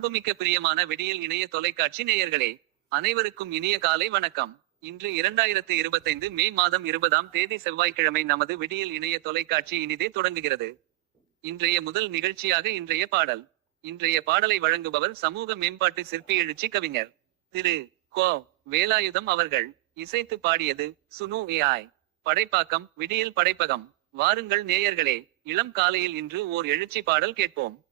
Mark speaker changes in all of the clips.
Speaker 1: அன்புமிக்க பிரியமான விடியல் இணைய தொலைக்காட்சி நேயர்களே அனைவருக்கும் இனிய காலை வணக்கம். இன்று இரண்டாயிரத்து இருபத்தைந்து மே மாதம் இருபதாம் தேதி செவ்வாய்க்கிழமை நமது விடியல் இணைய தொலைக்காட்சி இனிதே தொடங்குகிறது. இன்றைய முதல் நிகழ்ச்சியாக இன்றைய பாடல். இன்றைய பாடலை வழங்குபவர் சமூக மேம்பாட்டு சிற்பி எழுச்சி கவிஞர் திரு. கோ. வேலாயுதம் அவர்கள். இசைத்து பாடியது சுனு ஏஆய் படைப்பாக்கம் விடியல் படைப்பகம். வாருங்கள் நேயர்களே இளம் காலையில் இன்று ஓர் எழுச்சி பாடல் கேட்போம்.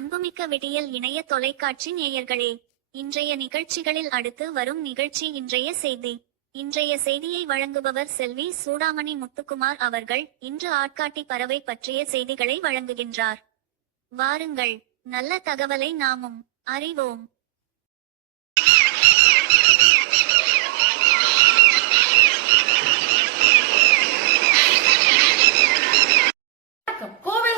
Speaker 2: அன்புமிக்க விடியல் இணைய தொலைக்காட்சி நேயர்களே இன்றைய நிகழ்ச்சிகளில் அடுத்து வரும் நிகழ்ச்சி இன்றைய செய்தி. இன்றைய செய்தியை வழங்குபவர் செல்வி சூடாமணி முத்துக்குமார் அவர்கள். இன்று ஆட்காட்டி பறவை பற்றிய செய்திகளை வழங்குகின்றார். வாருங்கள் நல்ல தகவலை நாமும் அறிவோம்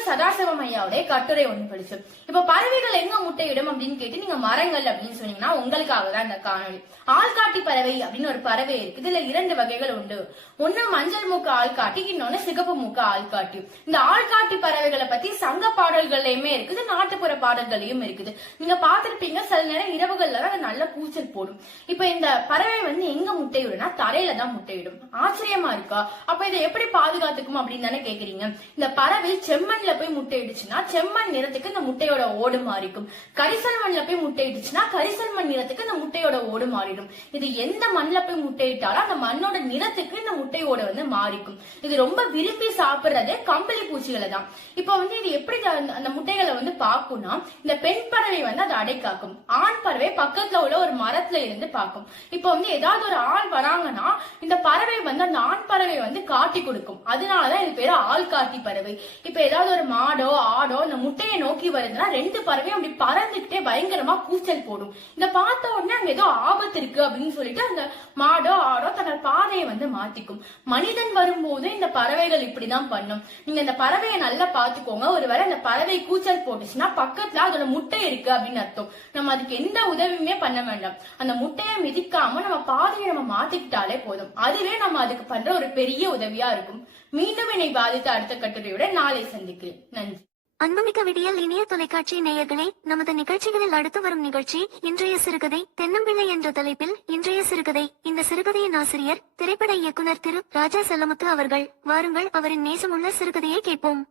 Speaker 3: வணக்கம். சிவராம ஐயாவுடைய கட்டுரை ஒண்ணு படிச்சோம் இப்ப பறவைகள் எங்க முட்டையிடும் அப்படின்னு கேட்டு நீங்க மரங்கள் அப்படின்னு சொன்னீங்கன்னா உங்களுக்காக தான் இந்த காணொளி. ஆள்காட்டி பறவை அப்படின்னு ஒரு பறவை இருக்கு இதுல இரண்டு வகைகள் உண்டு. ஒண்ணு மஞ்சள் மூக்கு ஆள்காட்டி இன்னொன்னு சிகப்பு மூக்கு ஆள்காட்டி இந்த ஆள்காட்டி பறவைகளை பத்தி சங்க பாடல் பாடல்கள்லயுமே இருக்குது நாட்டுப்புற பாடல்களையும் இருக்குது. நீங்க பாத்திருப்பீங்க சில நேரம் இரவுகள்ல தான் நல்ல பூச்சல் போடும். இப்ப இந்த பறவை வந்து எங்க முட்டையிடும்னா தரையில தான் முட்டையிடும். ஆச்சரியமா இருக்கா? அப்ப இதை எப்படி பாதுகாத்துக்கும் அப்படின்னு தானே கேக்குறீங்க. இந்த பறவை செம்மண்ல போய் முட்டையிடுச்சுன்னா செம்மண் நிறத்துக்கு இந்த முட்டையோட ஓடு மாறிக்கும். கரிசல் மண்ல போய் முட்டையிடுச்சுன்னா கரிசல் மண் நிறத்துக்கு இந்த முட்டையோட ஓடு மாறிடும். இது எந்த மண்ல போய் முட்டையிட்டாலும் அந்த மண்ணோட நிறத்துக்கு இந்த முட்டையோட வந்து மாறிக்கும். இது ரொம்ப விரும்பி சாப்பிடுறதே கம்பளி பூச்சிகளை தான் இப்ப வந்து இது எப்படி அந்த முட்டைகளை வந்து பார்க்கும்னா இந்த பெண் பறவை வந்து அதை அடைக்காக்கும் ஆண் பறவை பக்கத்துல உள்ள ஒரு மரத்துல இருந்து பார்க்கும். இப்போ வந்து ஏதாவது ஒரு ஆள் வராங்கன்னா இந்த பறவை வந்து அந்த ஆண் பறவை வந்து காட்டி கொடுக்கும். அதனாலதான் இது பேரு ஆள் காட்டி பறவை. இப்ப ஏதாவது ஒரு மாடோ ஆடோ இந்த முட்டையை நோக்கி வருதுன்னா ரெண்டு பறவையும் அப்படி பறந்துகிட்டே பயங்கரமா கூச்சல் போடும். இந்த பார்த்த உடனே அங்க ஏதோ ஆபத்து இருக்கு அப்படின்னு சொல்லிட்டு அந்த மாடோ ஆடோ தன்னோட பாதையை வந்து மாத்திக்கும். மனிதன் வரும்போது இந்த பறவைகள் இப்படிதான் பண்ணும். நீங்க இந்த பறவையை நல்லா பாத்துக்கோங்க ஒருவேளை அந்த பறவை கூச்சல் போட்டுச்சுன்னா பக்கத்துல அதோட முட்டை இருக்கு அப்படின்னு அர்த்தம். நம்ம அதுக்கு எந்த உதவியுமே பண்ண வேண்டாம். அந்த முட்டையை மிதிக்காம நம்ம பாதையை நம்ம மாத்திக்கிட்டாலே போதும். அதுவே நம்ம அதுக்கு பண்ற ஒரு பெரிய உதவியா இருக்கும். மீண்டும் என்னை பாதித்த அடுத்த கட்டுரையோட நாளை சந்திக்கிறேன். நன்றி.
Speaker 2: அன்புமிக்க விடியல் இணைய தொலைக்காட்சி நேயர்களே நமது நிகழ்ச்சிகளில் அடுத்து வரும் நிகழ்ச்சி இன்றைய சிறுகதை தென்னம்பிள்ளை என்ற தலைப்பில் இன்றைய சிறுகதை இந்த சிறுகதையின் ஆசிரியர் திரைப்பட இயக்குனர் திரு ராஜா செல்லமுத்து அவர்கள். வாருங்கள் அவரின் நேசமுள்ள சிறுகதையை கேட்போம்.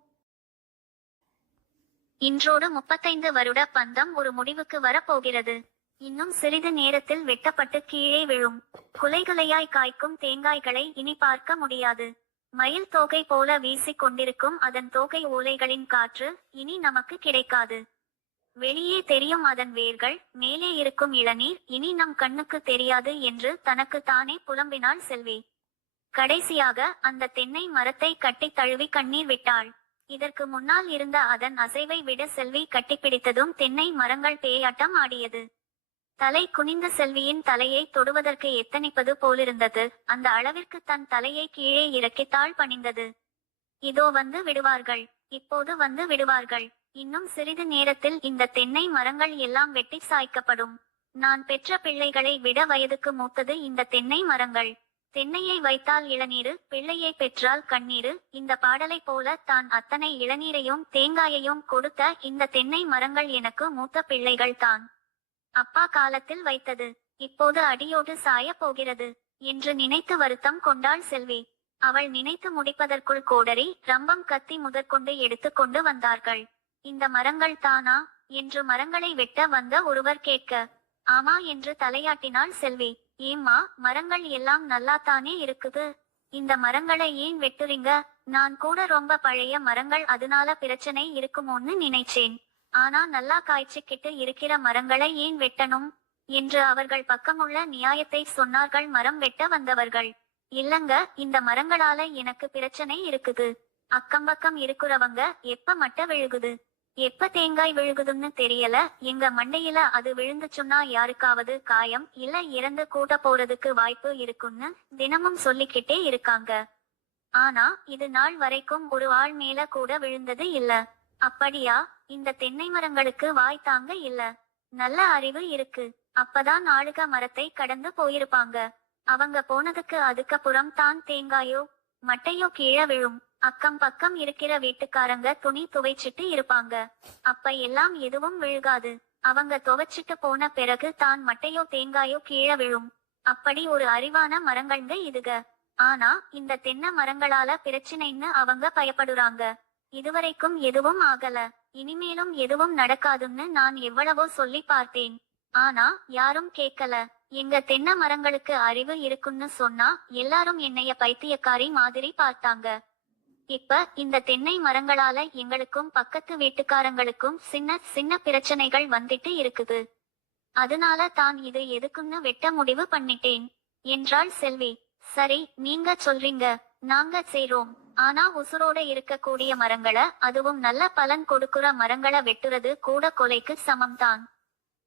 Speaker 2: இன்றோடு முப்பத்தைந்து வருட பந்தம் ஒரு முடிவுக்கு வரப்போகிறது. இன்னும் சிறிது நேரத்தில் வெட்டப்பட்டு கீழே விழும். குலைகுலையாய் காய்க்கும் தேங்காய்களை இனி பார்க்க முடியாது. மயில் தோகை போல வீசிக் கொண்டிருக்கும் அதன் தோகை ஓலைகளின் காற்று இனி நமக்கு கிடைக்காது. வெளியே தெரியும் அதன் வேர்கள் மேலே இருக்கும் இளநீர் இனி நம் கண்ணுக்கு தெரியாது என்று தனக்கு தானே புலம்பினாள் செல்வி. கடைசியாக அந்த தென்னை மரத்தை கட்டித் தழுவி கண்ணீர் விட்டாள். இதற்கு முன்னால் இருந்த அதன் அசைவை விட செல்வி கட்டிப்பிடித்ததும் தென்னை மரங்கள் பேயாட்டம் ஆடியது. தலை குனிந்த செல்வியின் தலையை தொடுவதற்கு எத்தனிப்பது போலிருந்தது. அந்த அளவிற்கு தன் தலையை கீழே இறக்கி தாழ் பணிந்தது. இதோ வந்து விடுவார்கள். இப்போது வந்து விடுவார்கள். இன்னும் சிறிது நேரத்தில் இந்த தென்னை மரங்கள் எல்லாம் வெட்டி சாய்க்கப்படும். நான் பெற்ற பிள்ளைகளை விட வயதுக்கு மூத்தது இந்த தென்னை மரங்கள். தென்னையை வைத்தால் இளநீரு பிள்ளையை பெற்றால் கண்ணீரு இந்த பாடலைப் போல தான் அத்தனை இளநீரையும் தேங்காயையும் கொடுத்த இந்த தென்னை மரங்கள் எனக்கு மூத்த பிள்ளைகள் தான். அப்பா காலத்தில் வைத்தது இப்போது அடியோடு சாய போகிறது என்று நினைத்து வருத்தம் கொண்டாள் செல்வி. அவள் நினைத்து முடிப்பதற்குள் கோடரி ரம்பம் கத்தி முதற்கொண்டு எடுத்துக்கொண்டு வந்தார்கள். இந்த மரங்கள் தானா? என்று மரங்களை வெட்ட வந்த ஒருவர் கேட்க ஆமா என்று தலையாட்டினாள் செல்வி. ஏம்மா மரங்கள் எல்லாம் நல்லாத்தானே இருக்குது. இந்த மரங்களை ஏன் வெட்டுறீங்க? நான் கூட ரொம்ப பழைய மரங்கள் அதனால பிரச்சனை இருக்குமோன்னு நினைச்சேன். ஆனா நல்லா காய்ச்சிக்கிட்டு இருக்கிற மரங்களை ஏன் வெட்டணும்? என்று அவர்கள் பக்கமுள்ள நியாயத்தை சொன்னார்கள் மரம் வெட்ட வந்தவர்கள். இல்லங்க இந்த மரங்களால எனக்கு பிரச்சனை இருக்குது. அக்கம் பக்கம் இருக்கிறவங்க எப்ப மட்ட விழுகுது? எப்ப தேங்காய் விழுகுதுன்னு தெரியல. எங்க மண்டையில அது விழுந்துச்சுன்னா யாருக்காவது காயம் இல்ல இறந்து கூட்ட போறதுக்கு வாய்ப்பு இருக்குன்னு தினமும் சொல்லிக்கிட்டே இருக்காங்க. ஆனா இது நாள் வரைக்கும் ஒரு ஆள் மேல கூட விழுந்தது இல்ல. அப்படியா? இந்த தென்னை மரங்களுக்கு வாய் தாங்க இல்ல. நல்ல அறிவு இருக்கு. அப்பதான் ஆளுக மரத்தை கடந்து போயிருப்பாங்க. அவங்க போனதுக்கு அதுக்கப்புறம் தான் தேங்காயோ மட்டையோ கீழே விழும். அக்கம் பக்கம் இருக்கிற வீட்டுக்காரங்க துணி துவைச்சிட்டு இருப்பாங்க. அப்ப எல்லாம் எதுவும் விழுகாது. அவங்க துவைச்சிட்டு போன பிறகு தான் மட்டையோ தேங்காயோ கீழே விழும். அப்படி ஒரு அறிவான மரங்கள்ங்க இதுக. ஆனா இந்த தென்னை மரங்களால பிரச்சனைன்னு அவங்க பயப்படுறாங்க. இதுவரைக்கும் எதுவும் ஆகல. இனிமேலும் எதுவும் நடக்காதுன்னு நான் எவ்வளவோ சொல்லி பார்த்தேன். ஆனா யாரும் கேட்கல எங்க தென்னை மரங்களுக்கு அறிவு இருக்குன்னு சொன்னா எல்லாரும் என்னைய பைத்தியக்காரி மாதிரி பார்த்தாங்க. இப்ப இந்த தென்னை மரங்களால எங்களுக்கும் பக்கத்து வீட்டுக்காரங்களுக்கும் சின்ன சின்ன பிரச்சனைகள் வந்துட்டு இருக்குது. அதனால தான் இது எதுக்குன்னு வெட்ட முடிவு பண்ணிட்டேன். என்றாள் செல்வி. சரி நீங்க சொல்றீங்க. நாங்க செய்றோம். ஆனா உசுரோட இருக்கக்கூடிய மரங்களை அதுவும் நல்ல பலன் கொடுக்கிற மரங்களை வெட்டுறது கூட கொலைக்கு சமம்தான்.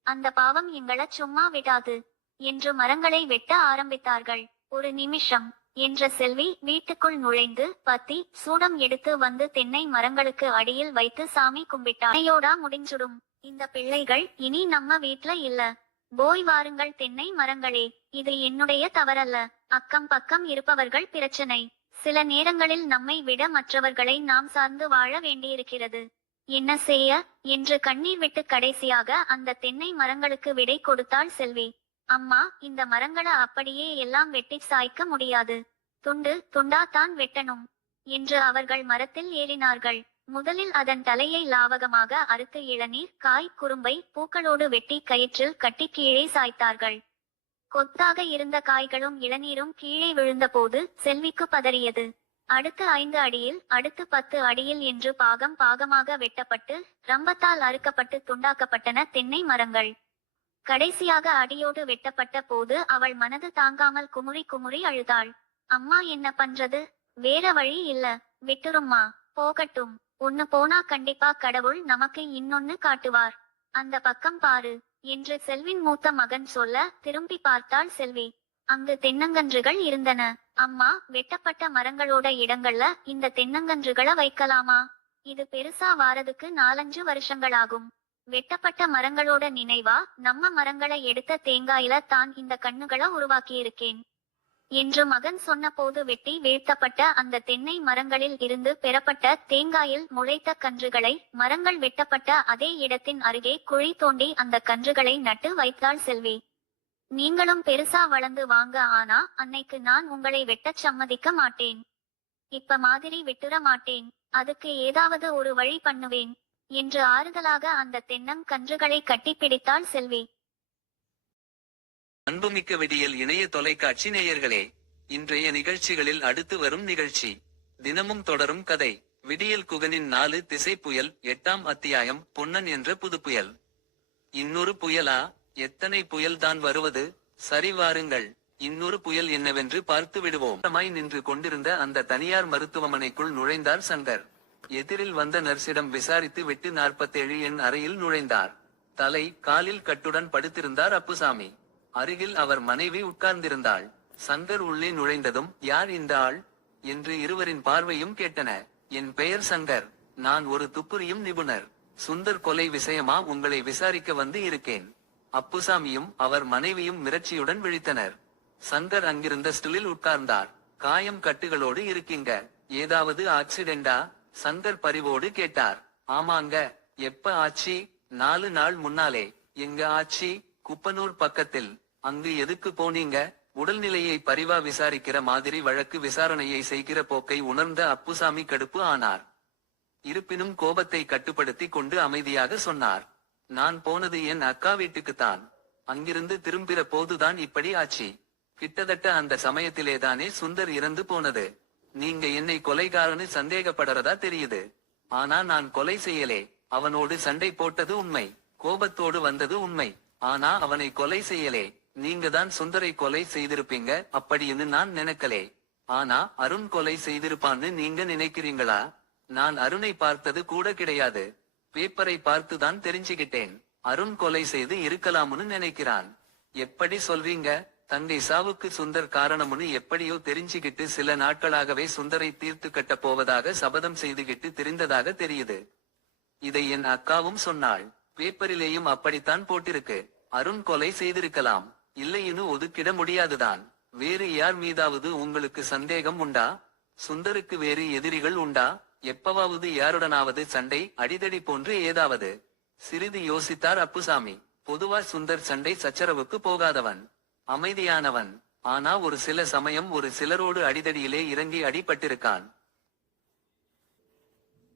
Speaker 2: அந்த பாவம் எங்களை சும்மா விடாது. என்று மரங்களை வெட்ட ஆரம்பித்தார்கள். ஒரு நிமிஷம். என்ற செல்வி வீட்டுக்குள் நுழைந்து பத்தி சூடம் எடுத்து வந்து தென்னை மரங்களுக்கு அடியில் வைத்து சாமி கும்பிட்டார் அணையோடா முடிஞ்சுடும். இந்த பிள்ளைகள் இனி நம்ம வீட்ல இல்ல. போய் வாருங்கள் தென்னை மரங்களே. இது என்னுடைய தவறல்ல. அக்கம் பக்கம் இருப்பவர்கள் பிரச்சனை. சில நேரங்களில் நம்மை விட மற்றவர்களை நாம் சார்ந்து வாழ வேண்டியிருக்கிறது. என்ன செய்ய? என்று கண்ணீர் விட்டு கடைசியாக அந்த தென்னை மரங்களுக்கு விடை கொடுத்தாள் செல்வி. அம்மா இந்த மரங்களை அப்படியே எல்லாம் வெட்டி சாய்க்க முடியாது. துண்டு துண்டாத்தான் வெட்டணும் என்று அவர்கள் மரத்தில் ஏறினார்கள். முதலில் அதன் தலையை லாவகமாக அறுத்து இளநீர் காய் குறும்பை பூக்களோடு வெட்டி கயிற்றில் கட்டி கீழே சாய்த்தார்கள். கொத்தாக இருந்த காய்களும் இளநீரும் கீழே விழுந்தபோது செல்விக்கு பதறியது. அடுத்த ஐந்து அடியில் அடுத்து பத்து அடியில் என்று பாகம் பாகமாக வெட்டப்பட்டு ரம்பத்தால் அறுக்கப்பட்டு துண்டாக்கப்பட்டன தென்னை மரங்கள். கடைசியாக அடியோடு வெட்டப்பட்ட போது அவள் மனது தாங்காமல் குமுறி குமுறி அழுதாள். அம்மா என்ன பண்றது? வேற வழி இல்ல. விட்டுரும்மா. போகட்டும். ஒன்னு போனா கண்டிப்பா கடவுள் நமக்கு இன்னொன்னு காட்டுவார். அந்த பக்கம் பாரு என்று செல்வின் மூத்த மகன் சொல்ல திரும்பி பார்த்தாள் செல்வி. அங்கு தென்னங்கன்றுகள் இருந்தன. அம்மா வெட்டப்பட்ட மரங்களோட இடங்கள்ல இந்த தென்னங்கன்றுகளை வைக்கலாமா? இது பெருசா வாரதுக்கு நாலஞ்சு வருஷங்களாகும். வெட்டப்பட்ட மரங்களோட நினைவா நம்ம மரங்களை எடுத்த தேங்காயில தான் இந்த கண்ணுகளை உருவாக்கியிருக்கேன். என்று மகன் சொன்னபோது வெட்டி வீழ்த்தப்பட்ட அந்த தென்னை மரங்களில் இருந்து பெறப்பட்ட தேங்காயில் முளைத்த கன்றுகளை மரங்கள் வெட்டப்பட்ட அதே இடத்தின் அருகே குழி தோண்டி அந்த கன்றுகளை நட்டு வைத்தாள் செல்வி. நீங்களும் பெருசா வளர்ந்து வாங்க ஆனா அன்னைக்கு நான் உங்களை வெட்டச் சம்மதிக்க மாட்டேன். இப்ப மாதிரி விட்டுற மாட்டேன். அதுக்கு ஏதாவது ஒரு வழி பண்ணுவேன். என்று ஆறுதலாக அந்த தென்னம் கன்றுகளை கட்டிப்பிடித்தாள் செல்வி.
Speaker 4: அன்புமிக்க விடியல் இணைய தொலைக்காட்சி நேயர்களே இன்றைய நிகழ்ச்சிகளில் அடுத்து வரும் நிகழ்ச்சி தினமும் தொடரும் கதை விடியல் குகனின் நாலு திசை புயல் எட்டாம் அத்தியாயம் பொன்னன் என்ற புது புயல் இன்னொரு புயலா? எத்தனை புயல் தான் வருவது? சரி வாருங்கள் இன்னொரு புயல் என்னவென்று பார்த்து விடுவோம். நின்று கொண்டிருந்த அந்த தனியார் மருத்துவமனைக்குள் நுழைந்தார் சங்கர். எதிரில் வந்த நர்சிடம் விசாரித்து விட்டு நாற்பத்தேழு எண் அறையில் நுழைந்தார். தலை காலில் கட்டுடன் படுத்திருந்தார் அப்புசாமி. அருகில் அவர் மனைவி உட்கார்ந்திருந்தாள். சங்கர் உள்ளே நுழைந்ததும் யார் இந்த ஆள்? என்று இருவரின் பார்வையும் கேட்டன. என் பெயர் சங்கர். நான் ஒரு துப்புரியும் நிபுணர். சுந்தர் கொலை விஷயமா உங்களை விசாரிக்க வந்து இருக்கேன். அப்புசாமியும் அவர் மனைவியும் மிரட்சியுடன் விழித்தனர். சங்கர் அங்கிருந்த ஸ்டிலில் உட்கார்ந்தார். காயம் கட்டுகளோடு இருக்கீங்க. ஏதாவது ஆக்சிடென்டா சங்கர் பரிவோடு கேட்டார். ஆமாங்க எப்ப ஆச்சி? நாலு நாள் முன்னாலே. எங்க ஆச்சி? குப்பனூர் பக்கத்தில். அங்கு எதுக்கு போனீங்க? உடல்நிலையை பரிவா விசாரிக்கிற மாதிரி வழக்கு விசாரணையை செய்கிற போக்கை உணர்ந்த அப்புசாமி கடுப்பு ஆனார். இருப்பினும் கோபத்தை கட்டுப்படுத்தி கொண்டு அமைதியாக சொன்னார். நான் போனது என் அக்கா வீட்டுக்குத்தான். அங்கிருந்து திரும்பிற போதுதான் இப்படி ஆச்சு. கிட்டத்தட்ட அந்த சமயத்திலேதானே சுந்தர் இறந்து போனது. நீங்க என்னை கொலைகாரனு சந்தேகப்படுறதா தெரியுது. ஆனா நான் கொலை செய்யலே. அவனோடு சண்டை போட்டது உண்மை. கோபத்தோடு வந்தது உண்மை. ஆனா அவனை கொலை செய்யலே. நீங்க தான் சுந்தரை கொலை செய்திருப்பீங்க. அப்படின்னு நான் நினைக்கலே. ஆனா அருண் கொலை செய்திருப்பான்னு நீங்க நினைக்கிறீங்களா? நான் அருணை பார்த்தது கூட கிடையாது. பேப்பரை பார்த்து தான் தெரிஞ்சுகிட்டேன் அருண் கொலை செய்து இருக்கலாம்னு நினைக்கிறான். எப்படி சொல்வீங்க? தன்னை சாவுக்கு சுந்தர் காரணம்னு எப்படியோ தெரிஞ்சுகிட்டு சில நாட்களாகவே சுந்தரை தீர்த்து கட்ட போவதாக சபதம் செய்துகிட்டு தெரிந்ததாக தெரியுது. இதை என் அக்காவும் சொன்னாள். பேப்பரிலேயும் அப்படித்தான் போட்டிருக்கு. அருண் கொலை செய்திருக்கலாம். இல்லையின்னு ஒதுக்கிட முடியாதுதான். வேறு யார் மீதாவது உங்களுக்கு சந்தேகம் உண்டா? சுந்தருக்கு வேறு எதிரிகள் உண்டா? எப்பவாவது யாருடனாவது சண்டை அடிதடி போன்று ஏதாவது? சிறிது யோசித்தார் அப்புசாமி. பொதுவா சுந்தர் சண்டை சச்சரவுக்கு போகாதவன். அமைதியானவன். ஆனா ஒரு சில சமயம் ஒரு சிலரோடு அடிதடியிலே இறங்கி அடிபட்டிருக்கான்.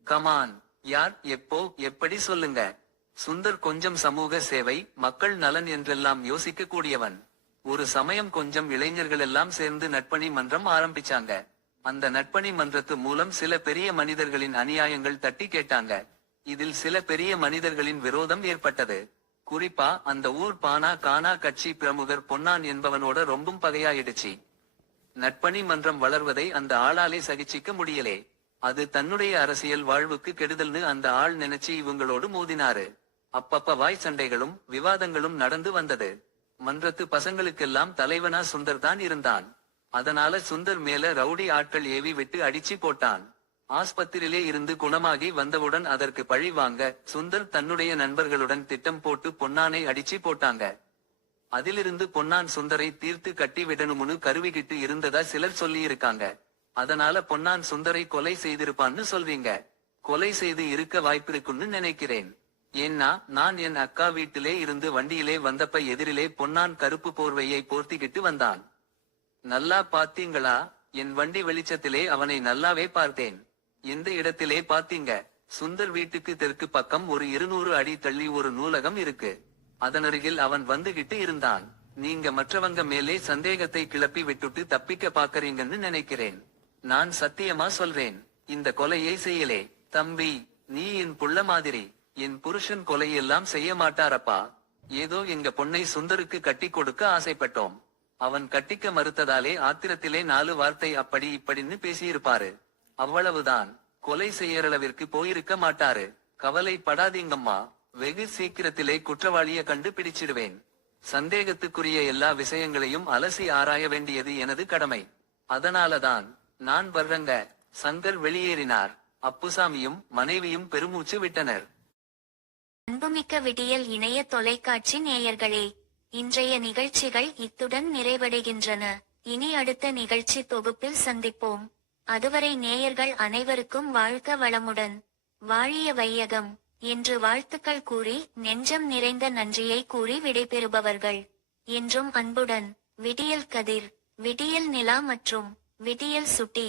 Speaker 4: கமான் யார் எப்போ எப்படி சொல்லுங்க. சுந்தர் கொஞ்சம் சமூக சேவை மக்கள் நலன் என்றெல்லாம் யோசிக்க கூடியவன் ஒரு சமயம் கொஞ்சம் இளைஞர்கள் எல்லாம் சேர்ந்து நட்பணி மன்றம் ஆரம்பிச்சாங்க. அந்த நட்பணி மன்றத்து மூலம் சில பெரிய மனிதர்களின் அநியாயங்கள் தட்டி கேட்டாங்க. இதில் சில பெரிய மனிதர்களின் விரோதம் ஏற்பட்டது. குறிப்பா அந்த ஊர் பானா கானா கட்சி பிரமுகர் பொன்னான் என்பவனோட ரொம்பும் பகையாயிடுச்சு. நட்பணி மன்றம் வளர்வதை அந்த ஆளாலே சகிச்சிக்க முடியலே. அது தன்னுடைய அரசியல் வாழ்வுக்கு கெடுதல்னு அந்த ஆள் நினைச்சு இவங்களோடு மோதினாரு. அப்பப்ப வாய் சண்டைகளும் விவாதங்களும் நடந்து வந்தது. மன்றத்து பசங்களுக்கெல்லாம் தலைவனா சுந்தர் தான் இருந்தான். அதனால சுந்தர் மேல ரவுடி ஆட்கள் ஏவி விட்டு அடிச்சு போட்டான். ஆஸ்பத்திரியிலே இருந்து குணமாகி வந்தவுடன் அதற்கு பழி வாங்க சுந்தர் தன்னுடைய நண்பர்களுடன் திட்டம் போட்டு பொன்னானை அடிச்சு போட்டாங்க. அதிலிருந்து பொன்னான் சுந்தரை தீர்த்து கட்டி விடணும்னு கருவிகிட்டு இருந்ததா சிலர் சொல்லி இருக்காங்க அதனால பொன்னான் சுந்தரை கொலை செய்திருப்பான்னு சொல்வீங்க. கொலை செய்து இருக்க வாய்ப்பிருக்குன்னு நினைக்கிறேன். ஏன்னா நான் என் அக்கா வீட்டிலே இருந்து வண்டியிலே வந்தப்ப எதிரிலே பொன்னான் கருப்பு போர்வையை போர்த்திக்கிட்டு வந்தான். நல்லா பாத்தீங்களா என் வண்டி வெளிச்சத்திலே அவனை நல்லாவே பார்த்தேன். எந்த இடத்திலே பாத்தீங்க சுந்தர் வீட்டுக்கு தெற்கு பக்கம் ஒரு இருநூறு அடி தள்ளி ஒரு நூலகம் இருக்கு. அதனருகில் அவன் வந்துகிட்டு இருந்தான். நீங்க மற்றவங்க மேலே சந்தேகத்தை கிளப்பி விட்டுட்டு தப்பிக்க பாக்கறீங்கன்னு நினைக்கிறேன். நான் சத்தியமா சொல்றேன். இந்த கொலையை செய்யலே. தம்பி நீ என் புள்ள மாதிரி. என் புருஷன் கொலையெல்லாம் செய்ய மாட்டாரப்பா. ஏதோ எங்க பொண்ணை சுந்தருக்கு கட்டி கொடுக்க ஆசைப்பட்டோம். அவன் கட்டிக்க மறுத்ததாலே ஆத்திரத்திலே நாலு வார்த்தை அப்படி இப்படின்னு பேசியிருப்பாரு. அவ்வளவுதான். கொலை செய்யறளவிற்கு போயிருக்க மாட்டாரு. கவலைப்படாதீங்கம்மா. வெகு சீக்கிரத்திலே குற்றவாளிய கண்டு பிடிச்சிடுவேன் சந்தேகத்துக்குரிய எல்லா விஷயங்களையும் அலசி ஆராய வேண்டியது எனது கடமை. அதனாலதான் நான் வர்றங்க சங்கர் வெளியேறினார். அப்புசாமியும் மனைவியும் பெருமூச்சு விட்டனர்.
Speaker 5: அன்புமிக்க விடியல் இணைய தொலைக்காட்சி நேயர்களே இன்றைய நிகழ்ச்சிகள் இத்துடன் நிறைவடைகின்றன. இனி அடுத்த நிகழ்ச்சி தொகுப்பில் சந்திப்போம். அதுவரை நேயர்கள் அனைவருக்கும் வாழ்க வளமுடன். வாழிய வையகம் என்று வாழ்த்துக்கள் கூறி நெஞ்சம் நிறைந்த நன்றியை கூறி விடைபெறுபவர்கள். என்றும் அன்புடன் விடியல் கதிர் விடியல் நிலா மற்றும் விடியல் சுட்டி.